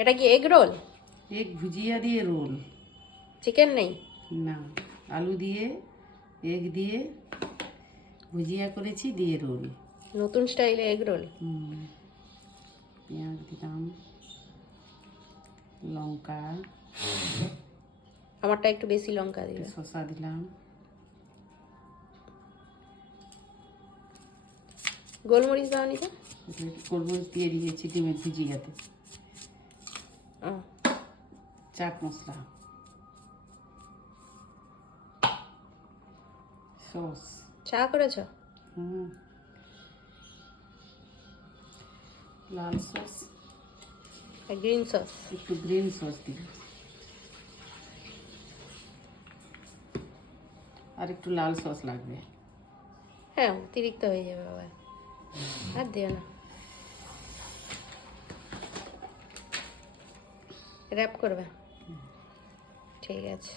এটা কি egg roll? Egg ভুজিয়া দিয়ে রোল। চিকেন নেই? না, আলু দিয়ে এগ দিয়ে ভুজিয়া করেছি, দিয়ে রোল। নতুন স্টাইলে এগ রোল। পেঁয়াজ দিলাম, লঙ্কা, আমারটা একটু বেশি লঙ্কা দিবে। শসা দিলাম, গোলমরিচ দাওনি তো? গোলমরিচ দিয়ে দিয়েছি ডিমের ভুজিয়াতে। চাট মশলা, সস। চা করেছ? লাল সস, গ্রিন সস। একটু গ্রিন সস দিই, আর একটু লাল সস লাগবে। হ্যাঁ, অতিরিক্ত হয়ে যাবে আবার, আর দিও না। র্যাপ করবে? ঠিক আছে।